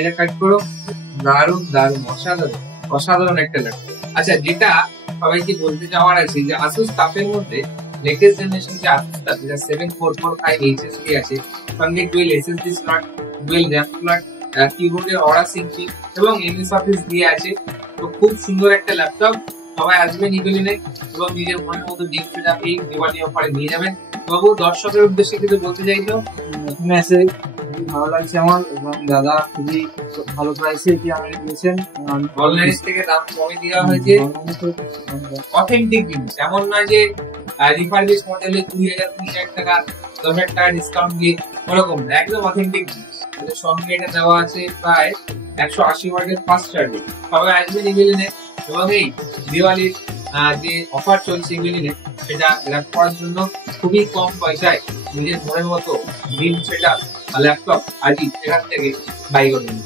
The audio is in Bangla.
এটা কাট করো। দারুণ দারুণ, অসাধারণ অসাধারণ একটা ল্যাপটপ। আচ্ছা, যেটা সবাইকে বলতে যাওয়ার আছে যে আসুস টাফের মধ্যে লেটেস্ট জেনারেশন যে আসুস টাফ, যেটা 7445 এইচএসডি আছে, সঙ্গে dual SSD slot, dual RAM slot, কিবোর্ডে অরা সিঙ্কিং এবং এমএস অফিস দিয়ে আছে। তো খুব সুন্দর একটা ল্যাপটপ। সবাই আসবেন ইভেলিনে এবং নিজের মনের মতো দিন সেটআপ এই দিওয়ালি অফারে নিয়ে যাবেন। বাবু, দর্শকের উদ্দেশ্যে কিছু বলতে চাইছো? এখানে এসে খুবই ভালো লাগছে আমার, এবং দাদা খুবই ভালো প্রাইসে কি আমাকে দিয়েছেন। অনলাইন থেকে দাম কমে দেওয়া হয়েছে, অথেন্টিক জিনিস, এমন নয় যে রিফারবিশ মডেলে 2000 টাকা 10,000 টাকা ডিসকাউন্ট দিয়ে, ওরকম না, একদম অথেন্টিক জিনিস। সঙ্গে এটা দেওয়া আছে প্রায় 180 ওয়াটের ফাস্ট চার্জিং। সবাই আসবেন ইভেলিনে এবং এই দিওয়ালির যে অফার চলছে ইভেলিনে, সেটা ল্যাপ করার জন্য খুবই কম পয়সায় নিজের মনের মতো ড্রিম সেটআপ ল্যাপটপ আজই এখান থেকে বাই করে নিন।